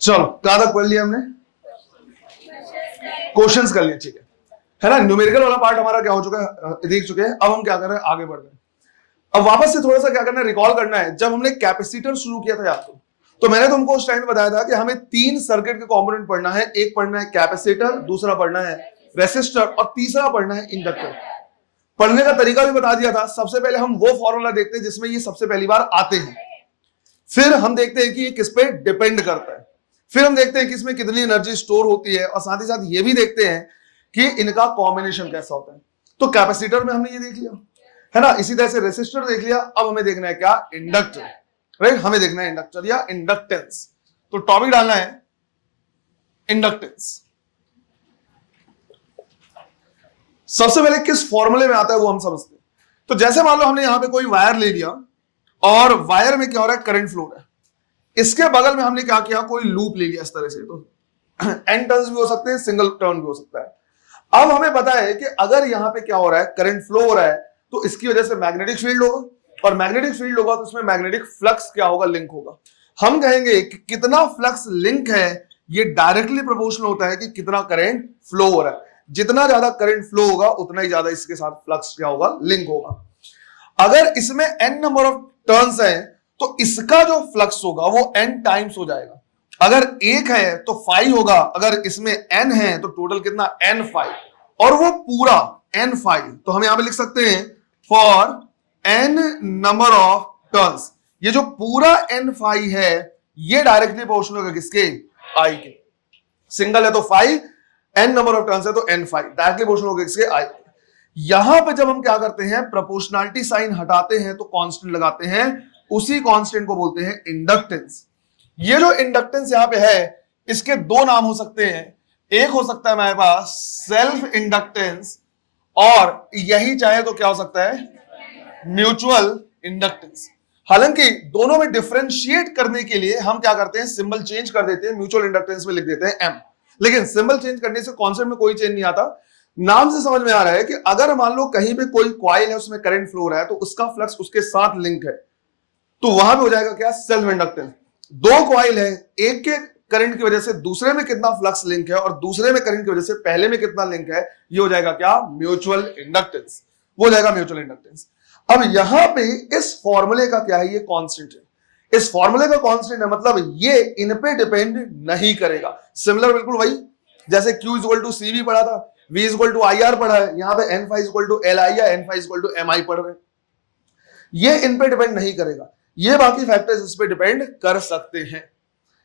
चलो कहां तक पढ़ लिया हमने? क्वेश्चंस कर लिए, ठीक है ना। न्यूमेरिकल वाला पार्ट हमारा क्या हो चुका है, देख चुके हैं। अब हम क्या कर रहे हैं, आगे बढ़ रहे हैं। अब वापस से थोड़ा सा क्या करना है, रिकॉल करना है। जब हमने कैपेसिटर शुरू किया था याद करो, तो मैंने तुमको उस टाइम बताया था कि हमें 3 सर्किट के कंपोनेंट पढ़ना है। एक पढ़ना है कैपेसिटर, दूसरा पढ़ना है रेसिस्टर और तीसरा पढ़ना है इंडक्टर। पढ़ने का तरीका भी बता दिया था। सबसे पहले हम वो फॉर्मूला देखते हैं जिसमें ये सबसे पहली बार आते हैं, फिर हम देखते हैं कि ये किस पे डिपेंड करता है, फिर हम देखते हैं कि इसमें कितनी एनर्जी स्टोर होती है, और साथ ही साथ ये भी देखते हैं कि इनका कॉम्बिनेशन कैसा होता है। तो कैपेसिटर में हमने ये देख लिया, है ना। इसी तरह से रेसिस्टर देख लिया। अब हमें देखना है क्या, इंडक्टर, राइट। हमें देखना है इंडक्टर या इंडक्टेंस। तो टॉपिक डालना है इंडक्टेंस। सबसे पहले किस फॉर्मूले में आता है वो हम समझते हैं। तो जैसे मान लो हमने यहां पे कोई वायर ले लिया और वायर में क्या हो रहा है, करंट फ्लो हो रहा है। इसके बगल में हमने क्या किया, कोई लूप ले लिया इस तरह से। तो एन टर्न्स भी हो सकते हैं, सिंगल टर्न भी हो सकता है। अब हमें पता है कि अगर यहां पे क्या हो रहा है, करंट फ्लो हो रहा है, तो इसकी वजह से मैग्नेटिक फील्ड होगा, और मैग्नेटिक फील्ड होगा तो उसमें मैग्नेटिक फ्लक्स क्या होगा, लिंक होगा। हम कहेंगे कि कितना फ्लक्स लिंक है, ये डायरेक्टली प्रोपोर्शनल होता है कि कितना करंट फ्लो हो रहा है। जितना ज्यादा करंट फ्लो होगा उतना ही ज्यादा इसके साथ फ्लक्स क्या होगा, लिंक होगा। अगर इसमें n नंबर ऑफ टर्न्स है तो इसका जो फ्लक्स होगा वो n टाइम्स हो जाएगा। अगर एक है तो 5 होगा, अगर इसमें n है तो टोटल कितना, n5, और वो पूरा n5। तो हम यहां पे लिख सकते हैं for n number of turns. ये जो पूरा n5 है ये डायरेक्टली प्रोपोर्शनल होगा किसके, i के। सिंगल है तो 5, n नंबर ऑफ टर्न्स है तो n5, डायरेक्टली प्रोपोर्शनल होगा किसके, i। यहां पे जब हम क्या करते हैं, प्रोपोर्शनलिटी साइन हटाते हैं तो कांस्टेंट लगाते हैं, उसी कांस्टेंट को बोलते हैं इंडक्टेंस। ये जो इंडक्टेंस यहां पे है, इसके दो नाम हो सकते हैं। एक हो सकता है हमारे पास सेल्फ इंडक्टेंस, और यही चाहे तो क्या हो सकता है, म्यूचुअल इंडक्टेंस। हालांकि दोनों में डिफरेंशिएट करने के लिए हम क्या करते हैं, सिंबल चेंज कर देते हैं। म्यूचुअल इंडक्टेंस में लिख देते हैं m, लेकिन सिंबल चेंज करने से कॉन्सेप्ट में कोई चेंज नहीं आता। नाम से समझ में आ रहा है कि अगर मान लो कहीं पे कोई कॉइल है, उसमें करंट फ्लो हो रहा है, तो उसका फ्लक्स उसके साथ लिंक है, तो वहां पे हो जाएगा क्या, सेल्फ इंडक्टेंस। दो कॉइल है, एक के करंट की वजह से दूसरे में कितना फ्लक्स लिंक है, और दूसरे में करंट की वजह से पहले में कितना लिंक है, ये हो जाएगा क्या, म्यूचुअल इंडक्टेंस। वो हो जाएगा म्यूचुअल इंडक्टेंस। अब यहां पे इस फॉर्मूले का क्या है, ये कांस्टेंट है। इस फॉर्मूले का कांस्टेंट है, मतलब ये इन पे डिपेंड नहीं करेगा। सिमिलर बिल्कुल वही जैसे Q इक्वल टू CV पढ़ा था, V इक्वल टू IR पढ़ा है, यहां पे N5 इक्वल टू LI या N5 इक्वल टू MI पढ़ रहे हैं। ये इन पे डिपेंड नहीं करेगा, ये बाकी फैक्टर्स इस पे डिपेंड कर सकते हैं,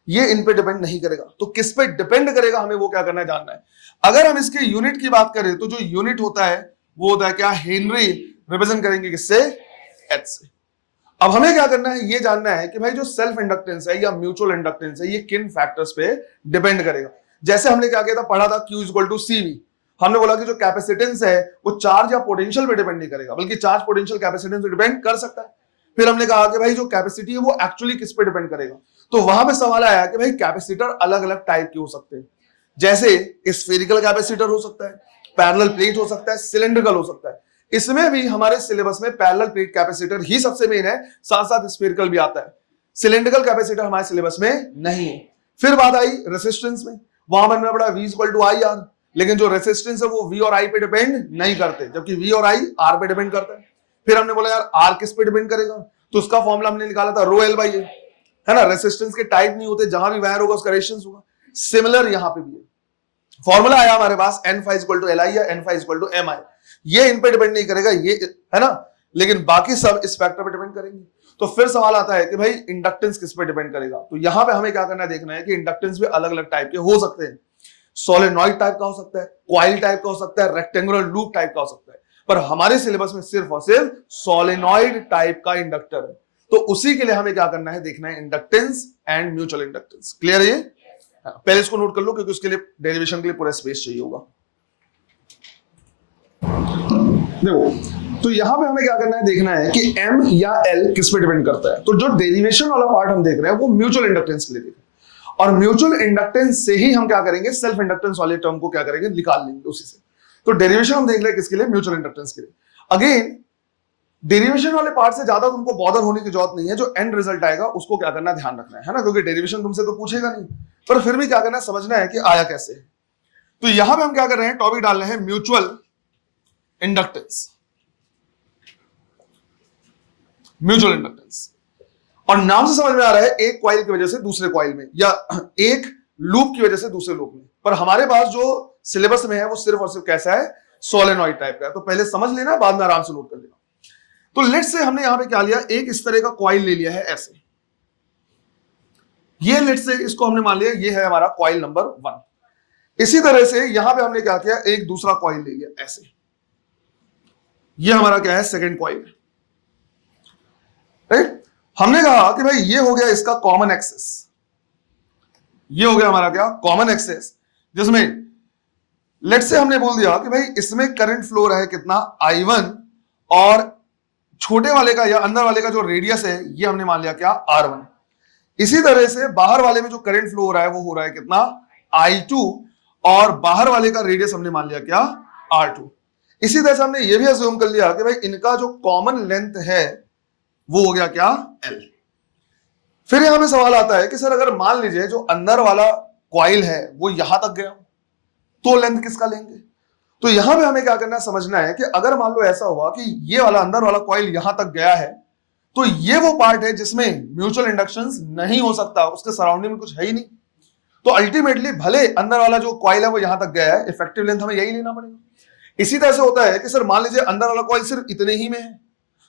ये इन पे डिपेंड नहीं करेगा। तो किस पे डिपेंड करेगा, हमें वो क्या करना है, जानना है। अगर हम इसके यूनिट की बात करें तो जो यूनिट होता है वो होता है क्या, हेनरी। रिप्रेजेंट करेंगे किससे, H से। अब हमें क्या करना है, ये जानना है कि भाई जो सेल्फ इंडक्टेंस है या म्यूचुअल इंडक्टेंस है, ये किन फैक्टर्स पे डिपेंड करेगा। जैसे हमने क्या किया था, पढ़ा था Q इक्वल टू CV। हमने बोला कि जो कैपेसिटेंस है वो चार्ज या पोटेंशियल पे डिपेंड नहीं करेगा, बल्कि चार्ज पोटेंशियल कैपेसिटेंस पे डिपेंड कर सकता है। फिर हमने कहा कि भाई जो कैपेसिटी है वो एक्चुअली किस पे डिपेंड करेगा। तो वहां पे सवाल आया कि भाई कैपेसिटर अलग अलग टाइप के हो सकते हैं, जैसे स्फेरिकल कैपेसिटर हो सकता है, पैरेलल प्लेट हो सकता है, सिलेंड्रिकल हो सकता है। इसमें भी हमारे सिलेबस में पैरेलल प्लेट कैपेसिटर ही सबसे मेन है, साथ साथ स्फेरिकल भी आता है। सिलेंड्रिकल कैपेसिटर हमारे सिलेबस में नहीं है। फिर बात आई रेसिस्टेंस में, वहां बनना पड़ा V इक्वल टू IR, लेकिन जो रेसिस्टेंस है वो V और I पे डिपेंड नहीं करते, जबकि V और I R पे डिपेंड करता है। फिर हमने बोला यार R किस पे डिपेंड करेगा, तो उसका फॉर्मूला हमने निकाला था ρ L बाई A, है ना। रेसिस्टेंस के टाइप नहीं होते, जहां भी वायर होगा उसका रेजिस्टेंस होगा। सिमिलर यहां पे भी है, फॉर्मूला आया हमारे पास N5 इक्वल टू LI या N5 इक्वल टू MI। ये इन पे डिपेंड नहीं करेगा, ये है ना, लेकिन बाकी सब इस फैक्टर पे डिपेंड करेंगे। तो फिर सवाल आता है कि भाई इंडक्टेंस किस पे डिपेंड करेगा। तो यहां पे हमें क्या करना है, देखना है कि इंडक्टेंस भी अलग अलग टाइप के हो सकते हैं। सोलेनॉइड टाइप का हो सकता है, कॉइल टाइप का हो सकता है, रेक्टेंगुलर लूप टाइप का हो सकता है, पर हमारे सिलेबस में सिर्फ और सिर्फ सोलेनॉइड टाइप का इंडक्टर है। तो उसी के लिए हमें क्या करना है, देखना है inductance and mutual inductance. Clear है ये? पहले इसको नोट कर लो, क्योंकि उसके लिए डेरिवेशन के लिए पूरा स्पेस चाहिए होगा। देखो, तो यहां पे हमें क्या करना है, देखना है कि M या L किस पे डिपेंड करता है। तो जो डेरिवेशन वाला पार्ट हम देख रहे हैं वो म्यूचुअल इंडक्टेंस के लिए देख रहे हैं, और म्यूचुअल इंडक्टेंस से ही हम क्या करेंगे, सेल्फ इंडक्टेंस वाले टर्म को क्या करेंगे, निकाल लेंगे उसी से। तो डेरिवेशन हम देख रहे हैं किसके लिए, म्यूचुअल इंडक्टेंस के लिए। अगेन डेरिवेशन वाले पार्ट से ज्यादा तुमको बॉदर होने की जरूरत नहीं है, जो एंड रिजल्ट आएगा उसको क्या करना, ध्यान रखना है ना, क्योंकि डेरिवेशन तुमसे तो पूछेगा नहीं, पर फिर भी क्या करना है, समझना है कि आया कैसे है। तो यहां पे हम क्या कर रहे हैं, टॉपिक डाल रहे हैं म्यूचुअल इंडक्टेंस। म्यूचुअल इंडक्टेंस, और नाम से समझ में आ रहा है एक कॉइल की वजह से दूसरे कॉइल में, या एक लूप की वजह से दूसरे लूप में, पर हमारे पास जो सिलेबस में है वो सिर्फ और सिर्फ कैसा है, सोलेनॉइड टाइप का है। तो पहले समझ लेना, बाद में आराम से नोट कर लेना। तो लेट्स से हमने यहां पे क्या लिया, एक इस तरह का कॉइल ले लिया है ऐसे, ये लेट्स से इसको हमने मान लिया ये है हमारा कॉइल नंबर 1। इसी तरह से यहां पे हमने क्या किया, एक दूसरा कॉइल ले लिया ऐसे, ये हमारा क्या है, सेकंड कॉइल, राइट। हमने कहा कि भाई ये हो गया इसका कॉमन एक्सेस, ये हो गया हमारा क्या, कॉमन एक्सेस, जिसमें लेट्स से हमने बोल दिया कि भाई इसमें करंट फ्लो रहा है कितना, I1, और छोटे वाले का या अंदर वाले का जो रेडियस है ये हमने मान लिया क्या, R1। इसी तरह से बाहर वाले में जो करंट फ्लो हो रहा है वो हो रहा है कितना, I2, और बाहर वाले का रेडियस हमने मान लिया क्या, R2। इसी तरह से हमने ये भी अज्यूम कर लिया कि भाई इनका जो कॉमन लेंथ है वो हो गया क्या, L। फिर यहां में सवाल आता है कि सर अगर मान लीजिए जो अंदर वाला कॉइल है वो यहां तक गया तो लेंथ किसका लेंगे। तो यहां पे हमें क्या करना है, समझना है कि अगर मान लो ऐसा हुआ कि ये वाला अंदर वाला कॉइल यहां तक गया है, तो ये वो पार्ट है जिसमें म्यूचुअल इंडक्शंस नहीं हो सकता, उसके सराउंडिंग में कुछ है ही नहीं। तो अल्टीमेटली भले अंदर वाला जो कॉइल है वो यहां तक गया है, इफेक्टिव लेंथ हमें यही लेना पड़ेगा। इसी तरह से होता है कि सर मान लीजिए अंदर वाला कॉइल सिर्फ इतने ही में है,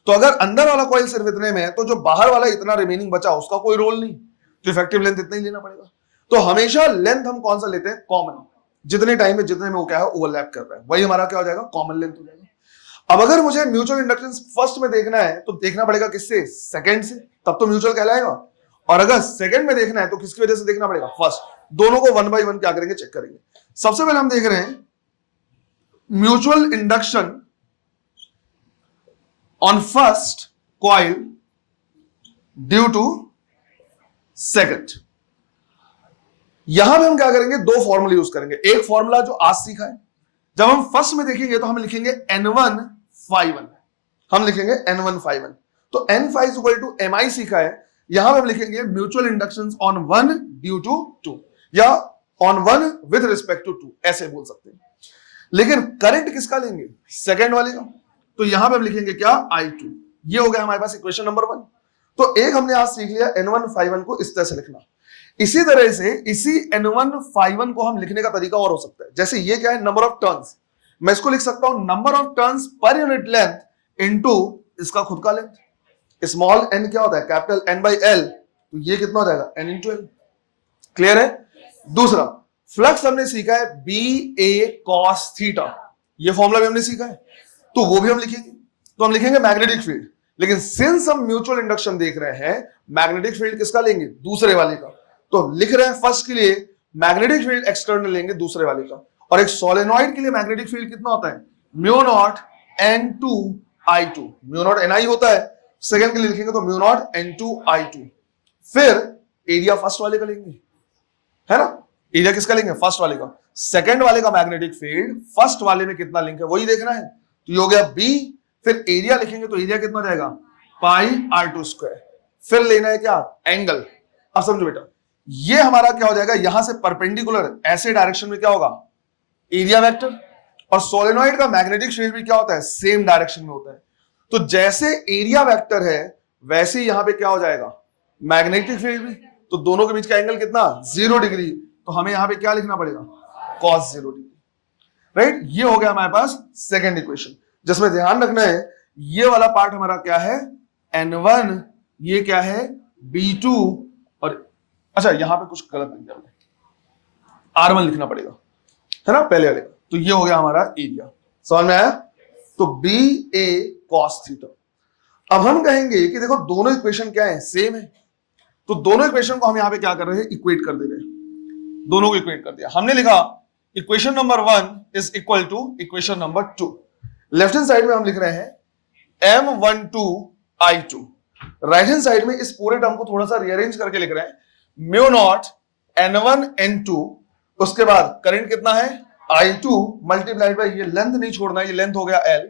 तो अगर अंदर वाला कॉइल सिर्फ इतने में है तो जो बाहर वाला इतना रिमेनिंग बचा उसका कोई रोल नहीं, तो इफेक्टिव लेंथ इतना ही लेना पड़ेगा। तो हमेशा लेंथ हम कौन सा लेते हैं, कॉमन, जितने टाइम में जितने में वो क्या है, ओवरलैप कर रहा है, वही हमारा क्या हो जाएगा, कॉमन लेंथ हो जाएगा। अब अगर मुझे म्यूचुअल इंडक्टेंस फर्स्ट में देखना है तो देखना पड़ेगा किससे, सेकंड से, तब तो म्यूचुअल कहलाएगा। और अगर सेकंड में देखना है तो किसकी वजह से देखना पड़ेगा, फर्स्ट। दोनों को 1 बाय 1 क्या करेंगे, चेक करेंगे। सबसे पहले हम देख रहे हैं mutual induction on first coil due to second. यहां पे हम क्या करेंगे, दो फॉर्मूला यूज करेंगे। एक फॉर्मूला जो आज सीखा है, जब हम फर्स्ट में देखेंगे तो हम लिखेंगे N1 phi1, हम लिखेंगे N1 phi1। तो N phi is equal to Mi सीखा है, यहां पे हम लिखेंगे mutual inductions on 1 due to 2, या ऑन 1 विद रिस्पेक्ट टू 2, ऐसे बोल सकते हैं। लेकिन करंट किसका लेंगे, सेकंड वाले का, तो यहां पे हम लिखेंगे क्या, I2। ये हो गया हमारे पास इक्वेशन नंबर 1। तो एक हमने आज सीख लिया N1 phi1 को इस तरह से लिखना। इसी तरह से इसी N1 phi1 को हम लिखने का तरीका और हो सकता है, जैसे ये क्या है, नंबर ऑफ टर्न्स, मैं इसको लिख सकता हूं नंबर ऑफ टर्न्स पर यूनिट लेंथ इनटू इसका खुद का लेंथ। स्मॉल n क्या होता है, कैपिटल N बाई L, तो ये कितना हो जाएगा, n इंटू L। क्लियर है। दूसरा फ्लक्स हमने सीखा है BA cos थीटा, ये फॉर्मूला भी हमने सीखा है, तो वो भी हम लिखेंगे। तो हम लिखेंगे मैग्नेटिक फील्ड, लेकिन सिंस हम म्यूचुअल इंडक्शन देख रहे हैं, मैग्नेटिक फील्ड किसका लेंगे, दूसरे वाले का। तो लिख रहे हैं फर्स्ट के लिए मैग्नेटिक फील्ड एक्सटर्नल लेंगे दूसरे वाले का, और एक सोलेनॉइड के लिए मैग्नेटिक फील्ड कितना होता है, mu naught N2I2, mu naught Ni होता है। सेकंड के लिए लिखेंगे तो म्यू नॉट N2I2। फिर एरिया फर्स्ट वाले का लेंगे, है ना, एरिया किसका लेंगे, फर्स्ट वाले का। सेकंड वाले का मैग्नेटिक फील्ड फर्स्ट वाले में कितना लिंक है वही देखना है, तो ये हो गया B। फिर एरिया लिखेंगे तो एरिया कितना जाएगा, पाई R2 स्क्वायर। फिर लेना है क्या, एंगल। अब समझो बेटा, ये हमारा क्या हो जाएगा, यहां से परपेंडिकुलर ऐसे डायरेक्शन में क्या होगा, एरिया वेक्टर। और सोलेनॉइड का मैग्नेटिक फील्ड भी क्या होता है, सेम डायरेक्शन में होता है। तो जैसे एरिया वेक्टर है वैसे यहां पे क्या हो जाएगा, मैग्नेटिक फील्ड भी। तो दोनों के बीच का एंगल कितना, 0 डिग्री। तो हमें यहां पे क्या लिखना पड़ेगा, cos 0 डिग्री, राइट। ये हो गया हमारे पास सेकेंड इक्वेशन, जिसमें ध्यान रखना है ये वाला पार्ट हमारा क्या है, N1, ये क्या है, B2, और अच्छा यहां पे कुछ गलत लिख दिया, R1 लिखना पड़ेगा, है ना, पहले वाले का। तो ये हो गया हमारा एरिया, समझ में आया। तो BA cos थीटा। अब हम कहेंगे कि देखो दोनों इक्वेशन क्या है, सेम है, तो दोनों इक्वेशन को हम यहां पे क्या कर रहे हैं, इक्वेट कर दे रहे हैं, दोनों को इक्वेट कर दिया। हमने लिखा equation number 1 is equal to equation number 2। Left hand side में हम लिख रहे हैं M12I2, राइट हैंड साइड में इस पूरे टर्म को थोड़ा सा रीअरेंज करके लिख रहे हैं म्यू नॉट N1 N2, उसके बाद करंट कितना है, I2 मल्टीप्लाइड बाय ये लेंथ नहीं छोड़ना, ये लेंथ हो गया L,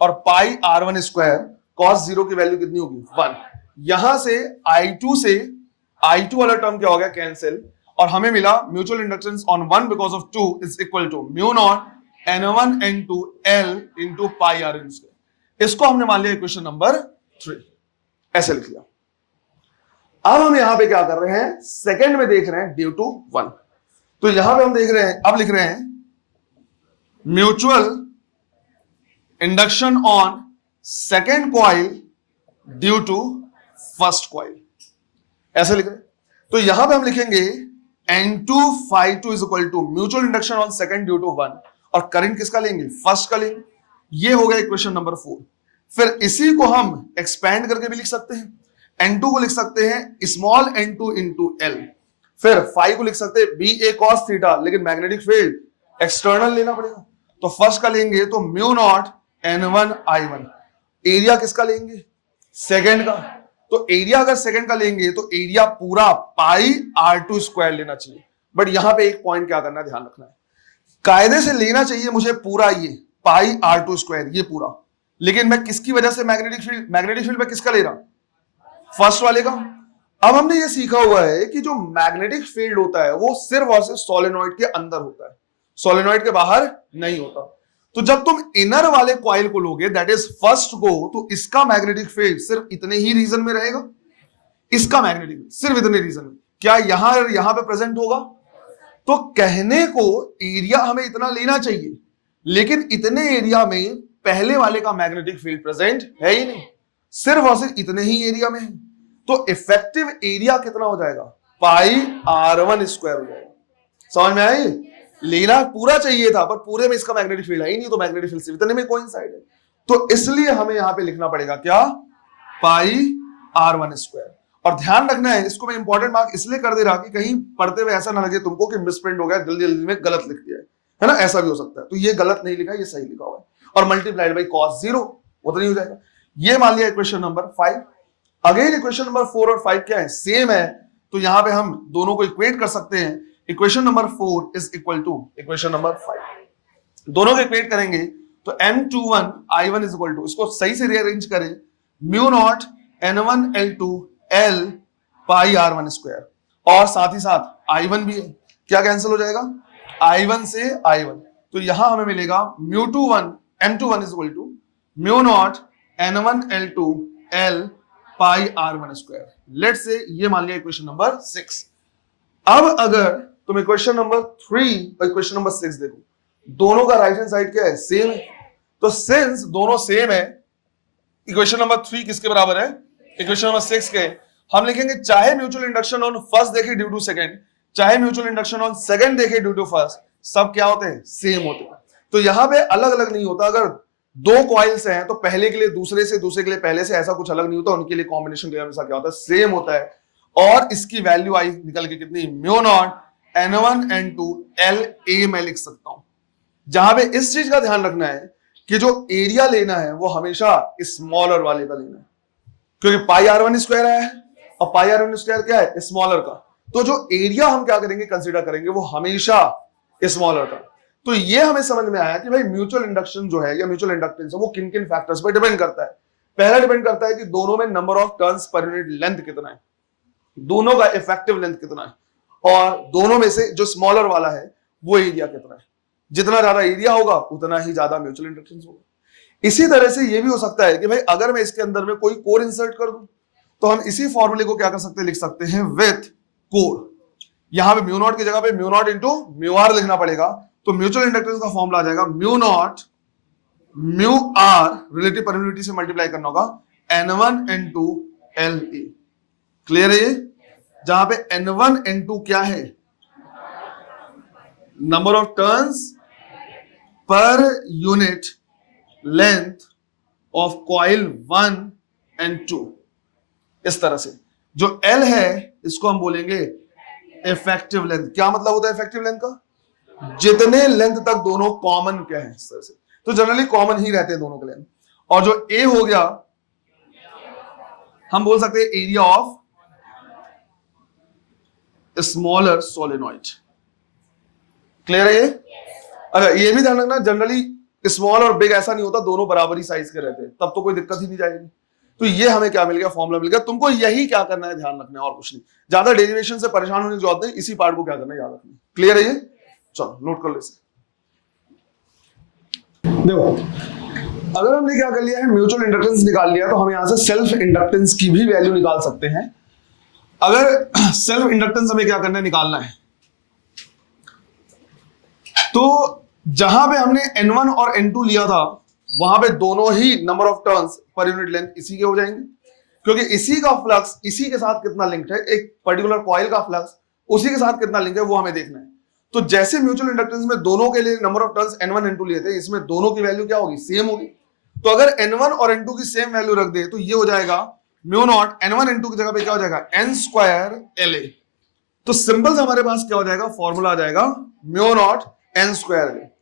और पाई R1 स्क्वायर, cos 0 की वैल्यू कितनी होगी 1। यहां से I2 वाला टर्म क्या हो गया कैंसिल, और हमें मिला mutual inductance on 1 because of 2 is equal to mu naught N1 N2 L into pi R in square. इसको हमने मान लिया इक्वेशन नंबर 3, ऐसे लिख लिया। अब हम यहां पे क्या कर रहे हैं, सेकंड में देख रहे हैं ड्यू टू 1। तो यहां पे हम देख रहे हैं, अब लिख रहे हैं mutual induction on second coil due to first coil, ऐसे लिख रहे हैं। तो यहां पे हम लिखेंगे N2 phi2 is equal to mutual induction on second due to 1, और करंट किसका लेंगे, फर्स्ट का लेंगे। ये हो गया इक्वेशन नंबर 4। फिर इसी को हम एक्सपैंड करके भी लिख सकते हैं, N2 को लिख सकते हैं स्मॉल n2 इंटू एल, फिर फाई को लिख सकते हैं बी ए कॉस थीटा, लेकिन मैग्नेटिक फील्ड एक्सटर्नल लेना पड़ेगा। तो फर्स्ट का लेंगे तो mu naught N1 I1, area किसका लेंगे, सेकेंड का। तो एरिया अगर सेकेंड का लेंगे तो एरिया पूरा पाई R2 स्क्वायर लेना चाहिए। बट यहां पे एक पॉइंट क्या करना है, ध्यान रखना है, कायदे से लेना चाहिए मुझे पूरा ये पाई R2 स्क्वायर ये पूरा, लेकिन मैं किसकी वजह से मैग्नेटिक फील्ड में किसका ले रहा, फर्स्ट वाले का। अब हमने ये सीखा हुआ है कि जो मैग्नेटिक फील्ड होता है वो सिर्फ और सिर्फ सोलेनॉइड के अंदर होता है, सोलेनॉइड के बाहर नहीं होता। तो जब तुम इनर वाले कॉइल को लोगे, दैट इज फर्स्ट को, तो इसका मैग्नेटिक फील्ड सिर्फ इतने ही रीजन में रहेगा, इसका मैग्नेटिक फील्ड सिर्फ इतने रीजन में। क्या यहां पे प्रेजेंट होगा? तो कहने को एरिया हमें इतना लेना चाहिए, लेकिन इतने एरिया में पहले वाले का मैग्नेटिक फील्ड प्रेजेंट है ही नहीं, सिर्फ और सिर्फ इतने ही एरिया में है। तो इफेक्टिव एरिया कितना हो जाएगा, पाई R1 स्क्वायर हो जाएगा। समझ में आई? लेना पूरा चाहिए था, पर पूरे में इसका मैग्नेटिक फील्ड है ही नहीं, तो मैग्नेटिक फील्ड सिर्फ इतने में कोइंसाइड है। तो इसलिए हमें यहां पे लिखना पड़ेगा क्या, पाई R1 स्क्वायर। और ध्यान रखना है, इसको मैं इंपॉर्टेंट मार्क इसलिए कर दे रहा कि कहीं पढ़ते हुए ऐसा ना लगे तुमको कि मिसप्रिंट हो गया, जल्दी जल्दी में गलत लिख दिया है ना, ऐसा भी हो सकता है। तो ये गलत नहीं लिखा, ये सही लिखा हुआ है, और मल्टीप्लाइड बाई cos 0 उतना ही हो जाएगा। ये मान लिया equation number 5। Again equation number 4 और 5 क्या है, सेम है, तो यहां पे हम दोनों को इक्वेट कर सकते हैं। Equation number 4 is equal to equation number 5, दोनों को इक्वेट करेंगे तो M21 I1 is equal to, इसको सही से रीअरेंज करें, mu naught N1 L2 L pi R1 square, और साथ ही साथ I1 भी है, क्या कैंसिल हो जाएगा, I1 से I1। तो यहां हमें मिलेगा M21 is equal to mu naught N1 L2 L pi R1 square. Let's say ये मान लिया इक्वेशन नंबर 6। अब अगर तुम इक्वेशन नंबर 3 और इक्वेशन नंबर 6 देखो, दोनों का राइट हैंड साइड क्या है, सेम है। तो सिंस दोनों सेम है, इक्वेशन नंबर 3 किसके बराबर है, इक्वेशन नंबर 6 के। हम लिखेंगे चाहे म्यूचुअल इंडक्शन ऑन फर्स्ट देखे ड्यू टू सेकंड, चाहे म्यूचुअल इंडक्शन ऑन सेकंड देखे ड्यू टू फर्स्ट, सब क्या होते हैं, सेम होते हैं। तो यहां पे अलग अलग नहीं होता। अगर दो कॉइल्स हैं तो पहले के लिए दूसरे से, दूसरे के लिए पहले से, ऐसा कुछ अलग नहीं होता। उनके लिए कॉम्बिनेशन के हमेशा क्या होता है, सेम होता है। और इसकी वैल्यू आई निकल के कितनी, mu naught N1 N2 L A मैं लिख सकता हूं। जहां पे इस चीज का ध्यान रखना है कि जो एरिया लेना है वो हमेशा स्मॉलर वाले का लेना है, क्योंकि पाई R1 स्क्वायर है और पाई R1 स्क्वायर क्या है, स्मॉलर का। तो जो एरिया हम क्या करेंगे, कंसीडर करेंगे, वो हमेशा स्मॉलर का। तो ये हमें समझ में आया कि भाई म्यूचुअल इंडक्शन जो है या म्यूचुअल इंडक्टेंस है वो किन किन फैक्टर्स पर डिपेंड करता है। पहला डिपेंड करता है कि दोनों में नंबर ऑफ टर्न्स पर यूनिट लेंथ कितना है, दोनों का इफेक्टिव लेंथ कितना है, और दोनों में से जो स्मॉलर वाला है वो एरिया कितना है। जितना ज्यादा एरिया होगा उतना ही ज्यादा म्यूचुअल इंडक्टेंस होगा। इसी तरह से ये भी हो सकता है कि भाई अगर मैं इसके अंदर में कोई कोर इंसर्ट कर दूं तो हम इसी फॉर्मूले को क्या कर सकते हैं, लिख सकते हैं विथ कोर। यहां पे म्यू नॉट की जगह पे mu naught into mu r लिखना पड़ेगा। तो म्यूचुअल इंडक्टेंस का फॉर्मूला आ जाएगा mu naught mu r, relative permittivity से मल्टीप्लाई करना होगा N1 N2 LA। क्लियर है ये? जहां पे N1 N2 क्या है, नंबर ऑफ टर्न्स पर unit length of coil 1 and 2। इस तरह से जो L है इसको हम बोलेंगे इफेक्टिव लेंथ। क्या मतलब होता है इफेक्टिव लेंथ का, जितने लेंथ तक दोनों कॉमन क्या है, इस तरह से। तो जनरली कॉमन ही रहते हैं दोनों के लेंथ। और जो A हो गया हम बोल सकते हैं area of smaller solenoid. Clear है ये? अच्छा ये भी ध्यान रखना, जनरली स्मॉल और बिग ऐसा नहीं होता, दोनों बराबर ही साइज के रहते हैं, तब तो कोई दिक्कत ही नहीं जाएगी। तो ये हमें क्या मिल गया, फॉर्मूला मिल गया। तुमको यही क्या करना है, ध्यान रखना है, और कुछ नहीं। ज्यादा डेरिवेशन से परेशान होने की जरूरत नहीं, इसी पार्ट को क्या करना है, याद रखना है। क्लियर है ये? चलो नोट कर लो इसे। देखो, अगर हमने क्या कर लिया है, म्यूचुअल इंडक्टेंस निकाल लिया, तो हम यहां से सेल्फ इंडक्टेंस की भी वैल्यू निकाल सकते हैं। अगर सेल्फ इंडक्टेंस हमें क्या करना है, निकालना है, तो जहां पे हमने N1 और N2 लिया था, वहां पे दोनों ही नंबर ऑफ टर्न्स पर यूनिट लेंथ इसी के हो जाएंगे, क्योंकि इसी का फ्लक्स इसी के साथ कितना लिंक्ड है, एक पर्टिकुलर कॉइल का फ्लक्स उसी के साथ कितना लिंक है, वो हमें देखना है। तो जैसे म्यूचुअल इंडक्टेंस में दोनों के लिए number of turns N1 N2 लिए थे, इसमें दोनों की वैल्यू क्या होगी, सेम होगी। तो अगर N1 और N2 की सेम वैल्यू रख दे, तो ये हो जाएगा म्यू नॉट N1 N2 की जगह पे क्या हो जाएगा, N स्क्वायर LA। तो सिंपल हमारे पास क्या हो जाएगा, फॉर्मूला आ जाएगा mu not N square LA।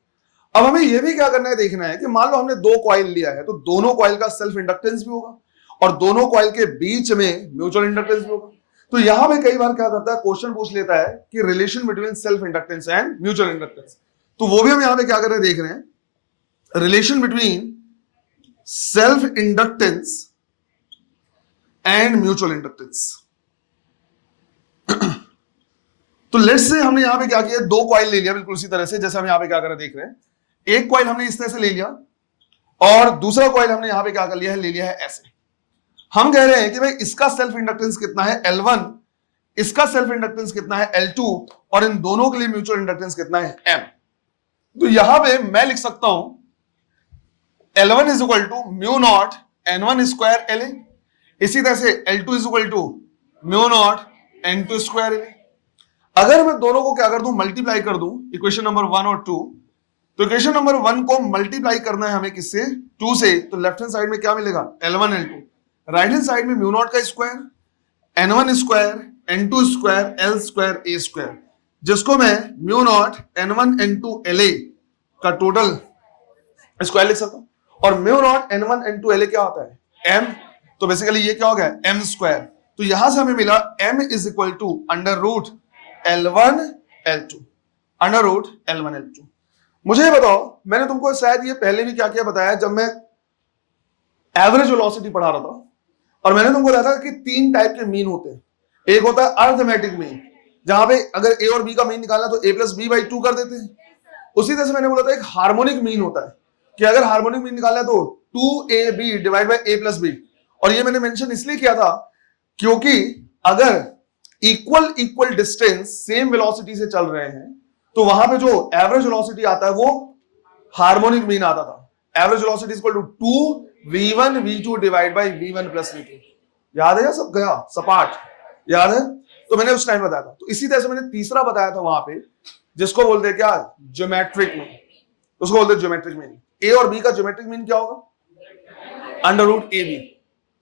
अब हमें यह भी क्या करना है, देखना है कि मान लो हमने दो कॉइल लिया है, तो दोनों कॉइल का सेल्फ इंडक्टेंस भी होगा और दोनों कॉइल के बीच में म्यूचुअल इंडक्टेंस भी होगा। तो यहां पे कई बार क्या करता है, क्वेश्चन पूछ लेता है कि relation between self inductance and mutual inductance. तो वो भी हम यहां पे क्या कर रहे हैं, देख रहे हैं, relation between self inductance and mutual inductance. तो लेट्स से हमने यहां पे क्या किया, दो कॉइल ले लिया बिल्कुल उसी तरह से जैसे हम यहां पे क्या कर रहे हैं, देख रहे हैं। एक कॉइल हमने इस तरह से ले लिया और दूसरा कॉइल हमने यहां पे क्या कर लिया है, ले लिया है ऐसे। हम कह रहे हैं कि भाई इसका सेल्फ इंडक्टेंस कितना है, L1, इसका सेल्फ इंडक्टेंस कितना है, L2, और इन दोनों के लिए म्यूचुअल इंडक्टेंस कितना है, M। तो यहां पे मैं लिख सकता हूं L1 is equal to mu naught N1 square LA, इसी तरह से L2 is equal to mu naught N2 square LA। अगर मैं दोनों को क्या कर दूं, मल्टीप्लाई कर दूं, इक्वेशन नंबर 1 और 2, तो इक्वेशन नंबर 1 को मल्टीप्लाई करना है हमें किससे, 2 से, तो लेफ्ट हैंड साइड में क्या मिलेगा, L1 L2, right hand side में म्यू नॉट का square, N1 square N2 square L square A square, जिसको मैं mu naught N1 N2 LA का टोटल स्क्वायर लिख सकता हूं। और mu naught N1 N2 LA क्या होता है, M, तो बेसिकली ये क्या हो गया, M स्क्वायर। तो यहां से हमें मिला M is equal to under root L1 L2, under root L1 L2। मुझे बताओ, मैंने तुमको शायद ये पहले भी क्या क्या बताया, जब मैं एवरेज वेलोसिटी पढ़ा रहा था, और मैंने तुमको बताया था कि तीन टाइप के मीन होते हैं। एक होता है अर्थमेटिक मीन, जहां पे अगर A और B का मीन निकालना तो A प्लस B बाई 2 कर देते हैं। उसी तरह से मैंने बोला था एक हार्मोनिक मीन होता है, कि अगर हार्मोनिक मीन निकालना है तो 2AB divide by A plus B। और ये मैंने मेंशन इसलिए किया था क्योंकि अगर इक्वल डिस्टेंस सेम वेलोसिटी से चल रहे हैं, तो वहां पे जो एवरेज वेलोसिटी आता है वो हार्मोनिक मीन आता था। Average velocity equal to 2v1 v2 divide by v1 plus v2। याद है या सब गया सपाट, याद है? तो मैंने उस टाइम बताया था। तो इसी तरह से मैंने तीसरा बताया था वहां पे, जिसको बोलते हैं क्या, ज्योमेट्रिक मीन, उसको बोलते हैं ज्योमेट्रिक मीन। ए और बी का ज्योमेट्रिक मीन क्या होगा, under root a b,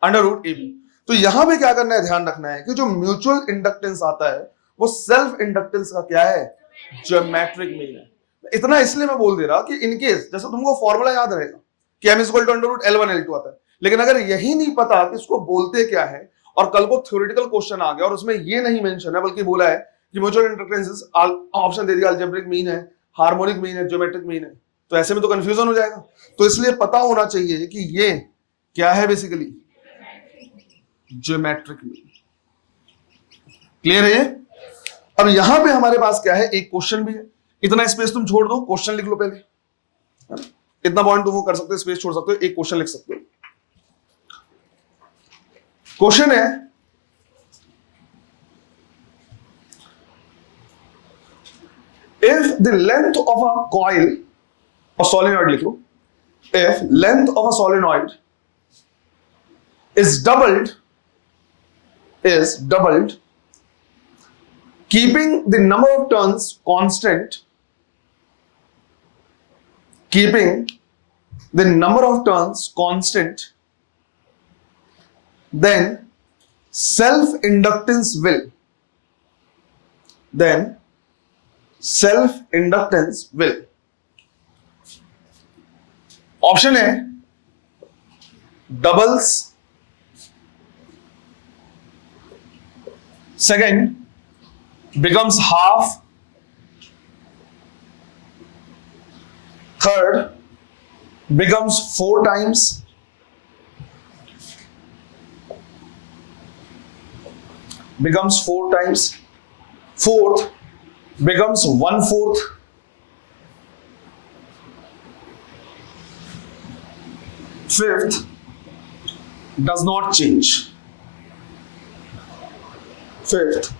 under root a b. तो यहां पे क्या करना है, ध्यान रखना है कि जो म्यूचुअल इंडक्टेंस आता है वो सेल्फ इंडक्टेंस का क्या है, ज्योमेट्रिक मीन है। इतना इसलिए मैं बोल दे रहा कि इनकेस जैसे तुमको फॉर्मूला याद रहेगा कि m equal to under root L1 L2 आता है, लेकिन अगर यही नहीं पता कि इसको बोलते क्या है, और कल को थ्योरेटिकल क्वेश्चन आ गया और उसमें ये नहीं मेंशन है, बल्कि बोला है कि म्यूचुअल इंडक्टेंस ऑप्शन दे दिया अलजेब्रिक मीन है, हार्मोनिक मीन है, ज्योमेट्रिक मीन है, तो ऐसे में तो कंफ्यूजन हो जाएगा। तो इसलिए पता होना चाहिए कि ये क्या है, बेसिकली ज्योमेट्रिक मीन। क्लियर है ये? अब यहां पे हमारे पास क्या है, एक क्वेश्चन भी है। इतना स्पेस तुम छोड़ दो, क्वेश्चन लिख लो पहले, इतना पॉइंट तुम वो कर सकते हो, स्पेस छोड़ सकते हो, एक क्वेश्चन लिख सकते हो। क्वेश्चन है, if the length of a coil or solenoid लिख लो, if length of a solenoid is doubled, keeping the number of turns constant, keeping the number of turns constant, then self-inductance will, option है doubles, second becomes half, third becomes 4 times, becomes 4 times, fourth becomes 1/4, fifth does not change, fifth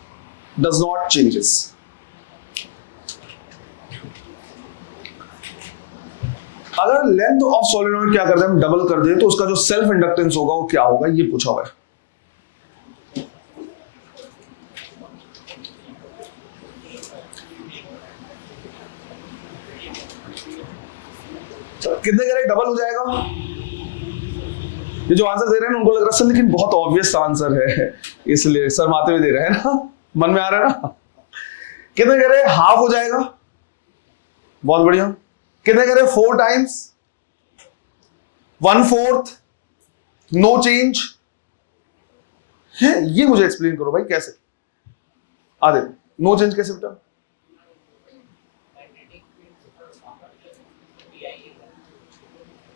does not changes. अगर length of solenoid क्या कर दें हम double कर दें तो उसका जो सेल्फ इंडक्टेंस होगा वो क्या होगा, ये पूछा हुआ है। कितने करें डबल हो जाएगा? ये जो आंसर दे रहे हैं उनको लग रहा है सर लेकिन बहुत ऑब्वियस आंसर है, इसलिए सर माते हुए दे रहे हैं ना, मन में आ रहा है ना। कितने करें हाफ हो जाएगा, बहुत बढ़िया। कितने करें 4 टाइम्स 1/4, नो चेंज है। ये मुझे एक्सप्लेन करो भाई कैसे आधे नो चेंज कैसे बेटा?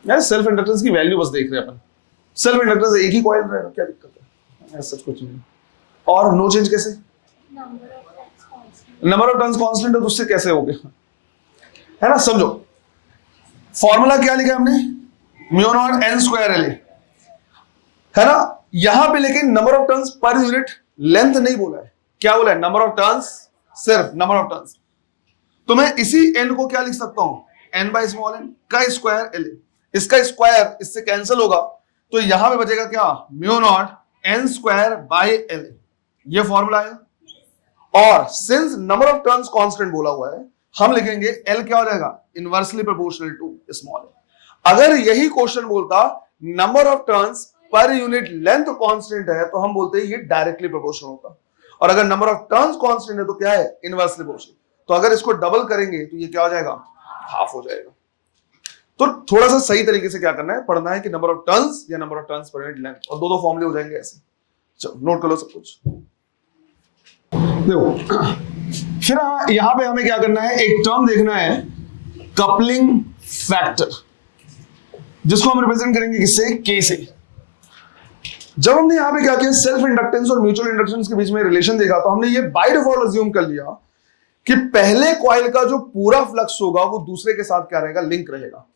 यार सेल्फ इंडक्टेंस की वैल्यू बस देख रहे हैं अपन, सेल्फ इंडक्टेंस एक ही कॉइल रहेगा, क्या दिक्कत है, ऐसा कुछ नहीं। और नो चेंज कैसे? नंबर ऑफ टर्न्स कांस्टेंट है तो उससे कैसे हो गया, है ना। समझो फॉर्मूला क्या लिखा हमने, mu not an square L, है ना। यहां पे लेकिन नंबर ऑफ टर्न्स पर यूनिट लेंथ नहीं बोला है, क्या बोला है, नंबर ऑफ टर्न्स, सिर्फ नंबर ऑफ टर्न्स। तो मैं इसी एन को क्या लिख सकता हूं, एन बाय स्मॉल एन का स्क्वायर एल, इसका स्क्वायर इससे कैंसिल होगा तो यहां पे बचेगा क्या, mu not an square by L, ये फॉर्मूला है। और since number of turns constant बोला हुआ है हम लिखेंगे एल क्या हो जाएगा, inversely proportional to small L. अगर यही क्वेश्चन बोलता नंबर ऑफ टर्न्स पर यूनिट लेंथ कांस्टेंट है तो हम बोलते हैं ये डायरेक्टली प्रोपोर्शनल होता, और अगर नंबर ऑफ टर्न्स कांस्टेंट है तो क्या है, इनवर्सली प्रोपोर्शनल। तो अगर इसको डबल करेंगे तो ये क्या हो जाएगा, हाफ हो जाएगा। तो थोड़ा सा सही तरीके से क्या करना है, पढ़ना है कि नंबर ऑफ टर्न्स या नंबर ऑफ टर्न्स पर यूनिट लेंथ, और दो फॉर्मूले हो जाएंगे ऐसे। चलो नोट कर लो सब कुछ। देखो फिर यहां पे हमें क्या करना है, एक टर्म देखना है कपलिंग फैक्टर, जिसको हम रिप्रेजेंट करेंगे किससे, के से। जब हमने यहां पे क्या किया, सेल्फ इंडक्टेंस और म्यूचुअल इंडक्टेंस के बीच में रिलेशन देखा तो हमने ये बाय डिफॉल्ट अज्यूम कर लिया कि पहले कॉइल का जो पूरा फ्लक्स होगा वो दूसरे के साथ क्या रहेगा, लिंक रहेगा,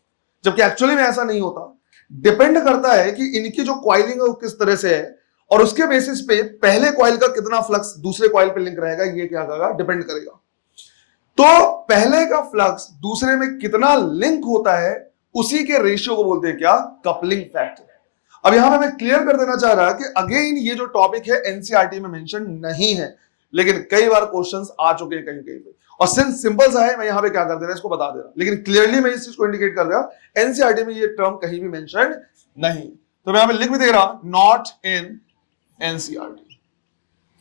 जबकि एक्चुअली में ऐसा नहीं होता। डिपेंड करता है कि इनकी जो कॉइलिंग है वो किस तरह से है और उसके बेसिस पे पहले कॉइल का कितना फ्लक्स दूसरे कॉइल पे लिंक रहेगा, ये क्या करेगा, डिपेंड करेगा। तो पहले का फ्लक्स दूसरे में कितना लिंक होता है उसी के रेशियो को बोलते हैं क्या, कपलिंग फैक्टर। अब यहां पे मैं क्लियर कर देना चाह रहा कि अगेन ये जो टॉपिक है एनसीईआरटी में मेंशन नहीं है, लेकिन कई बार क्वेश्चंस आ चुके हैं कहीं कहीं पे, और सिंस सिंपल सा है मैं यहां पे क्या कर दे रहा इसको बता दे रहा, लेकिन क्लियरली मैं इस चीज को इंडिकेट कर रहा एनसीईआरटी में ये टर्म कहीं भी मेंशन नहीं। तो मैं यहां पे लिख भी दे रहा नॉट इन एनसीईआरटी,